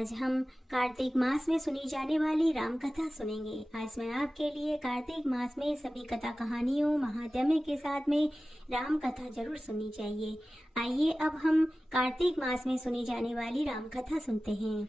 आज हम कार्तिक मास में सुनी जाने वाली राम कथा सुनेंगे। आज मैं आपके लिए कार्तिक मास में सभी कथा कहानियों महात्म्य के साथ में राम कथा जरूर सुननी चाहिए। आइए अब हम कार्तिक मास में सुनी जाने वाली राम कथा सुनते हैं।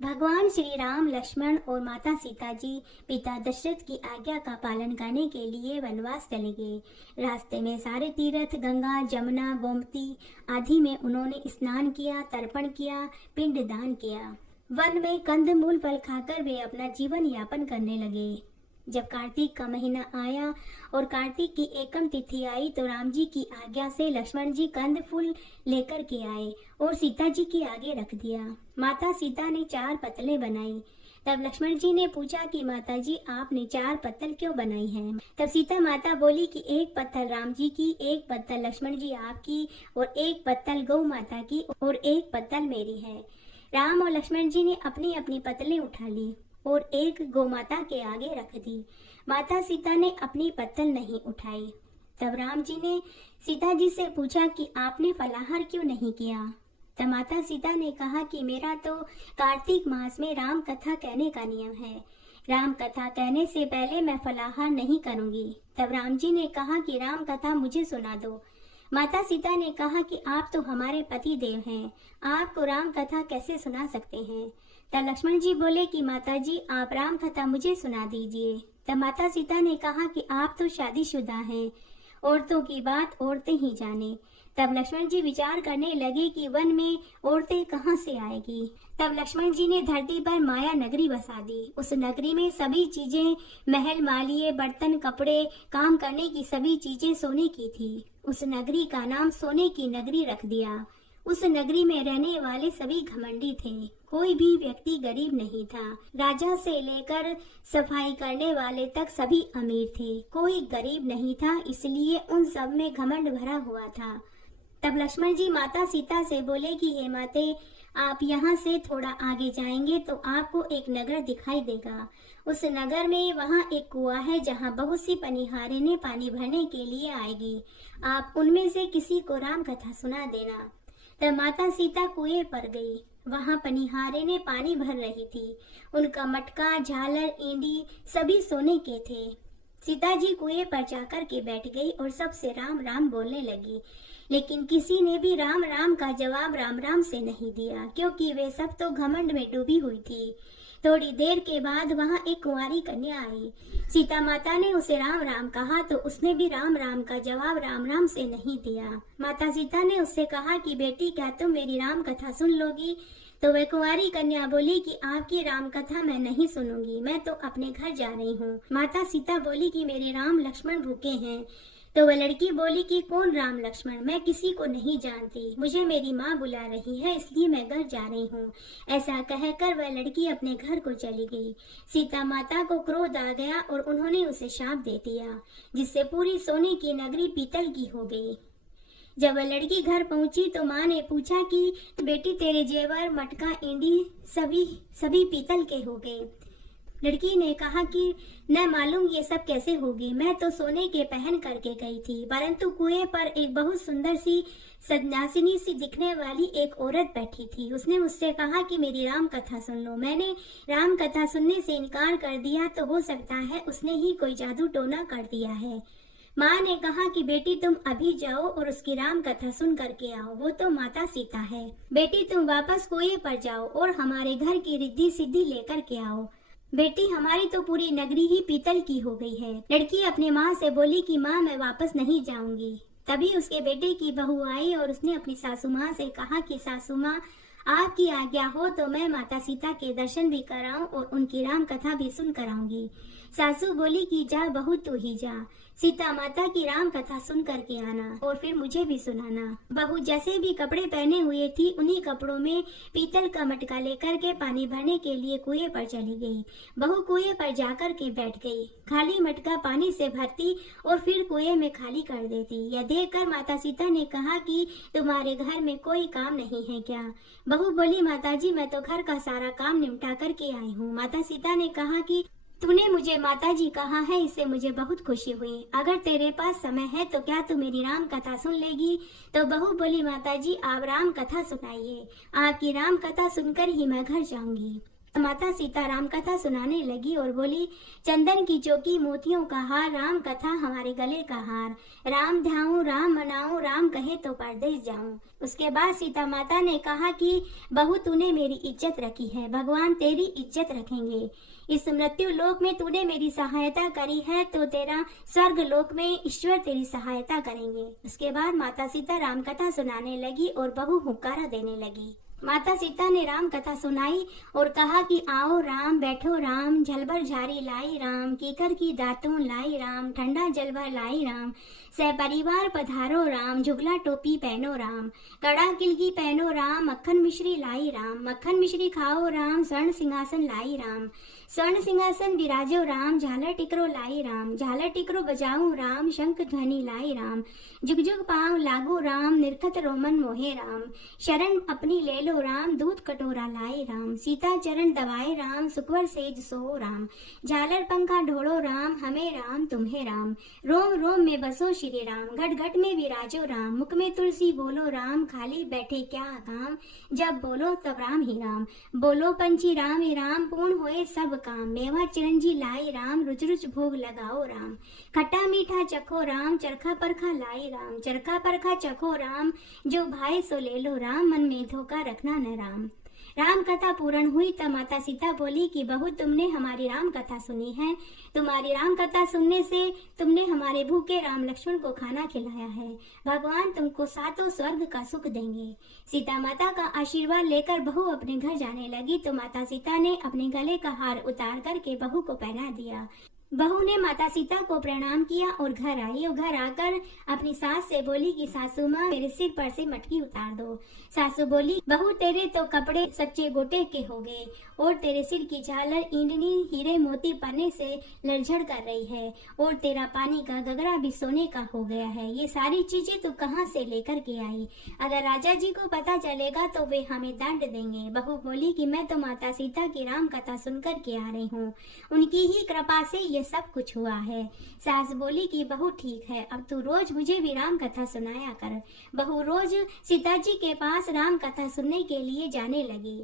भगवान श्री राम लक्ष्मण और माता सीता जी पिता दशरथ की आज्ञा का पालन करने के लिए वनवास चले गए। रास्ते में सारे तीर्थ गंगा जमुना गोमती आदि में उन्होंने स्नान किया, तर्पण किया, पिंड दान किया। वन में कंदमूल फल खाकर वे अपना जीवन यापन करने लगे। जब कार्तिक का महीना आया और कार्तिक की एकम तिथि आई तो राम जी की आज्ञा से लक्ष्मण जी कंद फूल लेकर के आए और सीता जी के आगे रख दिया। माता सीता ने 4 पत्तलें बनाई। तब लक्ष्मण जी ने पूछा कि माता जी आपने 4 पत्तल क्यों बनाई हैं? तब सीता माता बोली कि 1 पत्तल राम जी की, 1 पत्तल लक्ष्मण जी आपकी और 1 पत्तल गौ माता की और 1 पत्तल मेरी है। राम और लक्ष्मण जी ने अपनी अपनी पत्तलें उठा ली और एक गोमाता के आगे रख दी। माता सीता ने अपनी पत्तल नहीं उठाई। तब राम जी ने सीता जी से पूछा कि आपने फलाहार क्यों नहीं किया? तब माता सीता ने कहा कि मेरा तो कार्तिक मास में राम कथा कहने का नियम है। राम कथा कहने से पहले मैं फलाहार नहीं करूंगी। तब राम जी ने कहा कि राम कथा मुझे सुना दो। माता सीता ने कहा कि आप तो हमारे पति देव हैं, आपको राम कथा कैसे सुना सकते हैं? तब लक्ष्मण जी बोले कि माता जी आप राम कथा मुझे सुना दीजिए। तब माता सीता ने कहा कि आप तो शादीशुदा हैं, औरतों की बात औरतें ही जाने। तब लक्ष्मण जी विचार करने लगे कि वन में औरतें कहाँ से आएगी। तब लक्ष्मण जी ने धरती पर माया नगरी बसा दी। उस नगरी में सभी चीजें, महल मालिये, बर्तन, कपड़े, काम करने की सभी चीजें सोने की थी। उस नगरी का नाम सोने की नगरी रख दिया। उस नगरी में रहने वाले सभी घमंडी थे, कोई भी व्यक्ति गरीब नहीं था। राजा से लेकर सफाई करने वाले तक सभी अमीर थे, कोई गरीब नहीं था, इसलिए उन सब में घमंड भरा हुआ था। तब लक्ष्मण जी माता सीता से बोले कि हे माते, आप यहाँ से थोड़ा आगे जाएंगे तो आपको एक नगर दिखाई देगा। उस नगर में वहाँ एक कुआं है जहाँ बहुत सी पनिहारें ने पानी भरने के लिए आएगी। आप उनमें से किसी को राम कथा सुना देना। तब माता सीता कुएं पर गई। वहाँ पनिहारे ने पानी भर रही थी। उनका मटका, झालर, ईंडी सभी सोने के थे। सीता जी कुएं पर जाकर के बैठ गई और सबसे राम राम बोलने लगी, लेकिन किसी ने भी राम राम का जवाब राम राम से नहीं दिया, क्योंकि वे सब तो घमंड में डूबी हुई थी। थोड़ी देर के बाद वहाँ एक कुंवारी कन्या आई। सीता माता ने उसे राम राम कहा तो उसने भी राम राम का जवाब राम राम से नहीं दिया। माता सीता ने उससे कहा कि बेटी क्या तुम मेरी राम कथा सुन लोगी? तो वह कुंवारी कन्या बोली कि आपकी राम कथा मैं नहीं सुनूंगी, मैं तो अपने घर जा रही हूँ। माता सीता बोली कि मेरे राम लक्ष्मण भूखे हैं। तो वह लड़की बोली कि कौन राम लक्ष्मण? मैं किसी को नहीं जानती, मुझे मेरी माँ बुला रही है, इसलिए मैं घर जा रही हूँ। ऐसा कहकर वह लड़की अपने घर को चली गई। सीता माता को क्रोध आ गया और उन्होंने उसे शाप दे दिया, जिससे पूरी सोने की नगरी पीतल की हो गई। जब वह लड़की घर पहुंची तो माँ ने पूछा कि बेटी तेरे जेवर, मटका, ईंडी सभी पीतल के हो गए। लड़की ने कहा कि न मालूम ये सब कैसे होगी, मैं तो सोने के पहन करके गई थी, परंतु कुएं पर एक बहुत सुंदर सी सन्यासिनी सी दिखने वाली एक औरत बैठी थी। उसने मुझसे कहा कि मेरी राम कथा सुन लो। मैंने राम कथा सुनने से इनकार कर दिया तो हो सकता है उसने ही कोई जादू टोना कर दिया है। माँ ने कहा कि बेटी तुम अभी जाओ और उसकी राम कथा सुन करके आओ, वो तो माता सीता है। बेटी तुम वापस कुएं पर जाओ और हमारे घर की रिद्धि सिद्धि लेकर के आओ। बेटी हमारी तो पूरी नगरी ही पीतल की हो गई है। लड़की अपने माँ से बोली कि माँ मैं वापस नहीं जाऊंगी। तभी उसके बेटे की बहू आई और उसने अपनी सासू माँ से कहा कि सासू माँ आपकी आज्ञा हो तो मैं माता सीता के दर्शन भी कराऊं और उनकी राम कथा भी सुन कराऊंगी। सासू बोली कि जा बहू तू ही जा, सीता माता की राम कथा सुन करके आना और फिर मुझे भी सुनाना। बहू जैसे भी कपड़े पहने हुए थी उन्हीं कपड़ों में पीतल का मटका लेकर के पानी भरने के लिए कुएं पर चली गई। बहू कुएं पर जाकर के बैठ गई, खाली मटका पानी से भरती और फिर कुएं में खाली कर देती। यह देखकर माता सीता ने कहा कि तुम्हारे घर में कोई काम नहीं है क्या? बहू बोली माता जी मैं तो घर का सारा काम निपटा करके आई हूँ। माता सीता ने कहा कि तूने मुझे माताजी कहा है, इससे मुझे बहुत खुशी हुई। अगर तेरे पास समय है तो क्या तू मेरी राम कथा सुन लेगी? तो बहू बोली, माताजी आप राम कथा सुनाइए, आपकी राम कथा सुनकर ही मैं घर जाऊंगी। माता सीता राम कथा सुनाने लगी और बोली, चंदन की चौकी, मोतियों का हार, राम कथा हमारे गले का हार। राम ध्याऊं, राम मनाऊं, राम कहे तो परदेश जाऊं। उसके बाद सीता माता ने कहा कि बहू तूने मेरी इज्जत रखी है, भगवान तेरी इज्जत रखेंगे। इस मृत्यु लोक में तूने मेरी सहायता करी है तो तेरा स्वर्ग लोक में ईश्वर तेरी सहायता करेंगे। उसके बाद माता सीता राम कथा सुनाने लगी और बहू हुक्कारा देने लगी। माता सीता ने राम कथा सुनाई और कहा कि आओ राम, बैठो राम, झलभर झारी लाई राम, कीकर की दातून लाई राम, ठंडा जलभर लाई राम, सहपरिवार पधारो राम, झुगला टोपी पहनो राम, कड़ा किलगी पहनो राम, मक्खन मिश्री लाई राम, मक्खन मिश्री खाओ राम, स्वर्ण सिंहासन लाई राम, स्वर्ण सिंहासन विराजो राम, झालर टिकरो लाई राम, झालर टिकरो बजाऊं राम, शंख ध्वनि लाई राम, जुग जुग पांव लागो राम, निरखत रोमन मोहे राम, शरण अपनी ले लो राम, दूध कटोरा लाए राम, सीता चरण दबाए राम, सुखवर सेज सो राम, झालर पंखा ढोड़ो राम, हमें राम तुम्हें राम, रोम रोम में बसो श्री राम, घट घट में विराजो राम, मुख में तुलसी बोलो राम, खाली बैठे क्या काम, जब बोलो तब राम ही राम, बोलो पंछी राम ही राम, पूर्ण होए सब काम, मेवा चिरंजी लाई राम, रुच रुच भोग लगाओ राम, खट्टा मीठा चखो राम, चरखा परखा लाई राम, चरखा परखा चखो राम, जो भाई सो ले लो राम, मन में धोखा रखना न राम। राम कथा पूर्ण हुई तब माता सीता बोली कि बहू तुमने हमारी राम कथा सुनी है, तुम्हारी राम कथा सुनने से तुमने हमारे भूखे राम लक्ष्मण को खाना खिलाया है, भगवान तुमको सातों स्वर्ग का सुख देंगे। सीता माता का आशीर्वाद लेकर बहू अपने घर जाने लगी तो माता सीता ने अपने गले का हार उतार करके बहू को पहना दिया। बहू ने माता सीता को प्रणाम किया और घर आई और घर आकर अपनी सास से बोली कि सासू माँ मेरे सिर पर से मटकी उतार दो। सासू बोली, बहू तेरे तो कपड़े सच्चे गोटे के हो गए और तेरे सिर की झालर ईंडनी हीरे मोती पन्ने से लड़झड़ कर रही है और तेरा पानी का गगरा भी सोने का हो गया है। ये सारी चीजें तू कहाँ से लेकर के आई? अगर राजा जी को पता चलेगा तो वे हमें दंड देंगे। बहू बोली कि मैं तो माता सीता की राम कथा सुनकर के आ रही हूँ, उनकी ही कृपा से ये सब कुछ हुआ है। सास बोली कि बहू ठीक है, अब तू रोज मुझे भी राम कथा सुनाया कर। बहू रोज सीता जी के पास राम कथा सुनने के लिए जाने लगी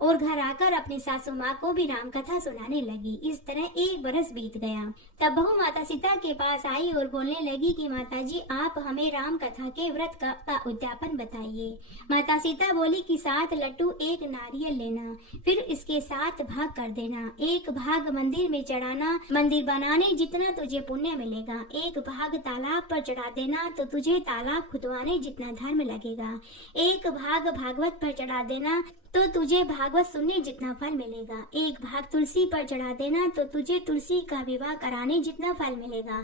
और घर आकर अपनी सासू माँ को भी राम कथा सुनाने लगी। इस तरह 1 बरस बीत गया। तब बहू माता सीता के पास आई और बोलने लगी कि माता जी आप हमें राम कथा के व्रत का उद्यापन बताइए। माता सीता बोली कि 7 लड्डू 1 नारियल लेना, फिर इसके 7 भाग कर देना। 1 भाग मंदिर में चढ़ाना, मंदिर बनाने जितना तुझे पुण्य मिलेगा। 1 भाग तालाब पर चढ़ा देना तो तुझे तालाब खुदवाने जितना धर्म लगेगा। 1 भाग भागवत पर चढ़ा देना तो तुझे भागवत सुनने जितना फल मिलेगा। 1 भाग तुलसी पर चढ़ा देना तो तुझे तुलसी का विवाह कराने जितना फल मिलेगा।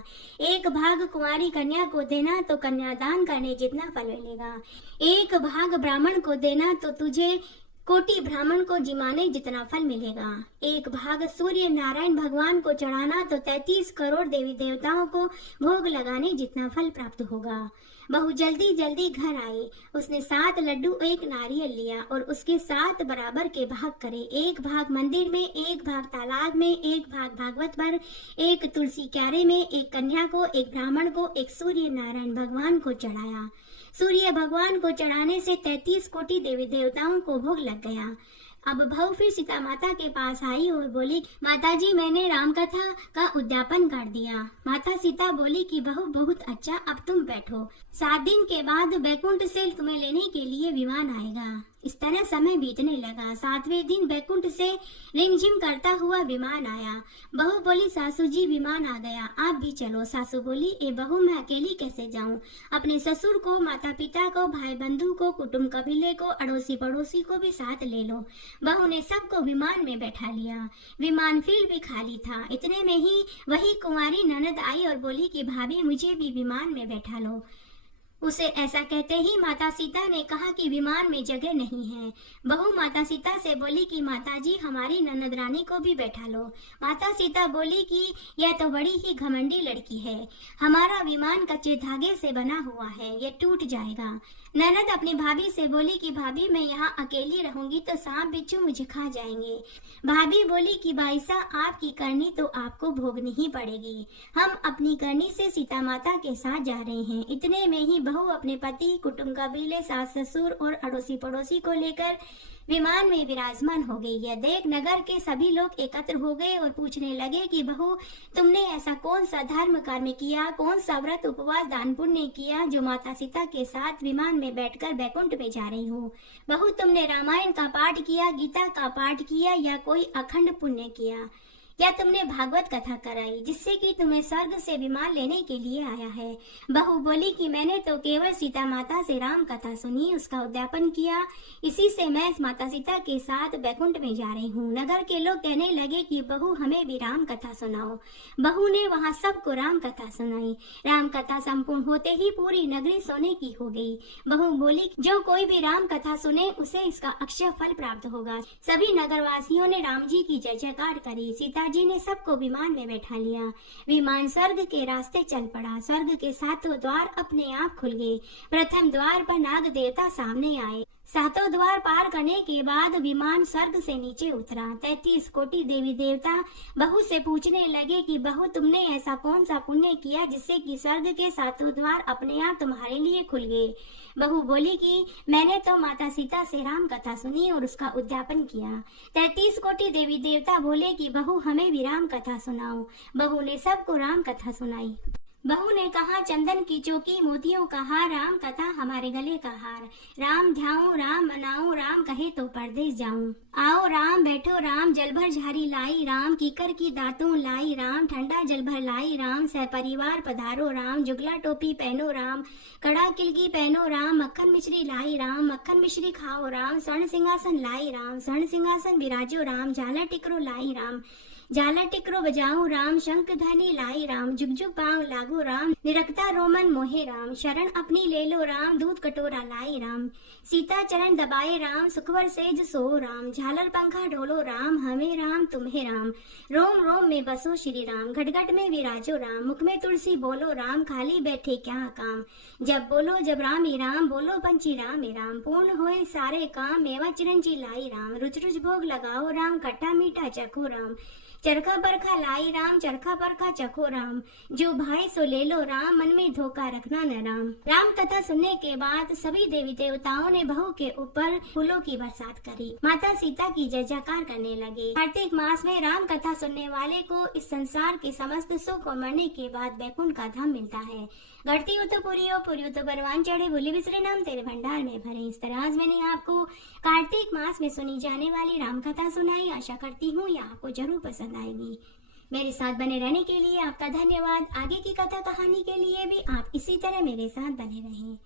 1 भाग कुंवारी कन्या को देना तो कन्यादान करने जितना फल मिलेगा। 1 भाग ब्राह्मण को देना तो तुझे कोटि ब्राह्मण को जिमाने जितना फल मिलेगा। 1 भाग सूर्य नारायण भगवान को चढ़ाना तो 33 करोड़ देवी देवताओं को भोग लगाने जितना फल प्राप्त होगा। बहू जल्दी जल्दी घर आई। उसने 7 लड्डू 1 नारियल लिया और उसके 7 बराबर के भाग करे। 1 भाग मंदिर में, 1 भाग तालाब में, 1 भाग भागवत पर, 1 तुलसी क्यारे में, 1 कन्या को, 1 ब्राह्मण को, 1 सूर्य नारायण भगवान को चढ़ाया। सूर्य भगवान को चढ़ाने से 33 कोटि देवी देवताओं को भोग लग गया। अब बहू फिर सीता माता के पास आई और बोली, माता जी मैंने राम कथा का उद्यापन कर दिया। माता सीता बोली कि बहू बहुत अच्छा, अब तुम बैठो। 7 दिन के बाद बैकुंठ से तुम्हें लेने के लिए विमान आएगा। इस तरह समय बीतने लगा। 7वें दिन बैकुंठ से रिमझिम करता हुआ विमान आया। बहू बोली, सासू जी विमान आ गया, आप भी चलो। सासू बोली, ए बहू मैं अकेली कैसे जाऊं? अपने ससुर को, माता पिता को, भाई बंधु को, कुटुंब कबीले को, अड़ोसी पड़ोसी को भी साथ ले लो। बहू ने सबको विमान में बैठा लिया। विमान फिर भी खाली था। इतने में ही वही कुंवारी ननद आई और बोली कि भाभी मुझे भी विमान में बैठा लो। उसे ऐसा कहते ही माता सीता ने कहा कि विमान में जगह नहीं है। बहू माता सीता से बोली कि माता जी हमारी ननद रानी को भी बैठा लो। माता सीता बोली कि यह तो बड़ी ही घमंडी लड़की है, हमारा विमान कच्चे धागे से बना हुआ है, यह टूट जाएगा। ननद अपनी भाभी से बोली कि भाभी मैं यहाँ अकेली रहूंगी तो सांप बिच्छू मुझे खा जाएंगे। भाभी बोली कि बाईसा आपकी करनी तो आपको भोगनी ही पड़ेगी। हम अपनी करनी से सीता माता के साथ जा रहे हैं। इतने में ही बहू अपने पति, कुटुंब, कबीले, सास ससुर और अड़ोसी पड़ोसी को लेकर विमान में विराजमान हो गई। यह देख नगर के सभी लोग एकत्र हो गए और पूछने लगे कि बहू तुमने ऐसा कौन सा धर्म कर्म किया, कौन सा व्रत उपवास दान पुण्य किया जो माता सीता के साथ विमान में बैठकर बैकुंठ में जा रही हो। बहू तुमने रामायण का पाठ किया, गीता का पाठ किया या कोई अखंड पुण्य किया, या तुमने भागवत कथा कराई जिससे कि तुम्हें स्वर्ग से विमान लेने के लिए आया है। बहू बोली कि मैंने तो केवल सीता माता से राम कथा सुनी, उसका उद्यापन किया, इसी से मैं माता सीता के साथ बैकुंठ में जा रही हूँ। नगर के लोग कहने लगे कि बहू हमें भी राम कथा सुनाओ। बहू ने वहाँ सबको राम कथा सुनाई। राम कथा संपूर्ण होते ही पूरी नगरी सोने की हो गई। बहू बोली जो कोई भी राम कथा सुने उसे इसका अक्षय फल प्राप्त होगा। सभी नगरवासियों ने राम जी की जय जयकार करी। सीता जी ने सबको विमान में बैठा लिया। विमान स्वर्ग के रास्ते चल पड़ा। स्वर्ग के सातों द्वार अपने आप खुल गए। प्रथम द्वार पर नाग देवता सामने आए। सातों द्वार पार करने के बाद विमान स्वर्ग से नीचे उतरा। 33 कोटि देवी देवता बहू से पूछने लगे कि बहू तुमने ऐसा कौन सा पुण्य किया जिससे कि स्वर्ग के सातों द्वार अपने आप तुम्हारे लिए खुल गए। बहू बोली कि मैंने तो माता सीता से राम कथा सुनी और उसका उद्यापन किया। 33 कोटि देवी देवता बोले कि बहू हमें भी राम कथा सुनाओ। बहू ने सबको राम कथा सुनाई। बहू ने कहा चंदन की चौकी, मोतियों का हार, राम कथा हमारे गले का हार। राम ध्याऊं, राम मनाऊं, राम कहे तो परदेश जाऊं। आओ राम बैठो, राम जल भर झारी लाई, राम कीकर की दातों लाई, राम ठंडा जल भर लाई, राम सहपरिवार पधारो, राम जुगला टोपी पहनो, राम कड़ा किलगी पहनो, राम मक्खन मिश्री लाई, राम मक्खन मिश्री खाओ, राम स्वर्ण सिंहासन लाई, राम स्वर्ण सिंहासन विराजो, राम झालर टिकरो लाई, राम झालर टिकरो बजाऊं, राम शंख ध्वनि लाई, राम जुग जुग पांव लागो, राम निरखता रोमन मोहे, राम शरण अपनी ले लो, राम दूध कटोरा लाई, राम सीता चरण दबाए, राम सुखवर सेज सो, राम झालर पंखा ढोलो, राम हमें राम तुम्हें राम रोम रोम में बसो श्री राम, घटघट में विराजो, राम मुख में तुलसी बोलो, राम खाली बैठे क्या काम, जब बोलो जब राम ही राम, बोलो पंची राम ही राम, पूर्ण होए सारे काम, मेवा चिरंजी लाई, राम रुच रुच भोग लगाओ, राम खट्टा मीठा चखो, राम चरखा बरखा लाई, राम चरखा बरखा चखो, राम जो भाई सो ले लो, राम मन में धोखा रखना न राम। राम कथा सुनने के बाद सभी देवी देवताओं ने बहू के ऊपर फूलों की बरसात करी। माता सीता की जय जयकार करने लगे। कार्तिक मास में राम कथा सुनने वाले को इस संसार के समस्त सुख और मरने के बाद बैकुंठ का धाम मिलता है। घटती हो तो पूरी हो, पूरी हो तो परवान चढ़े, भूले बिसरे नाम तेरे भंडार में भरे। इस तरह आज मैंने आपको कार्तिक मास में सुनी जाने वाली राम कथा सुनाई। आशा करती हूँ यह आपको जरूर पसंद आएगी। मेरे साथ बने रहने के लिए आपका धन्यवाद। आगे की कथा कहानी के लिए भी आप इसी तरह मेरे साथ बने रहें।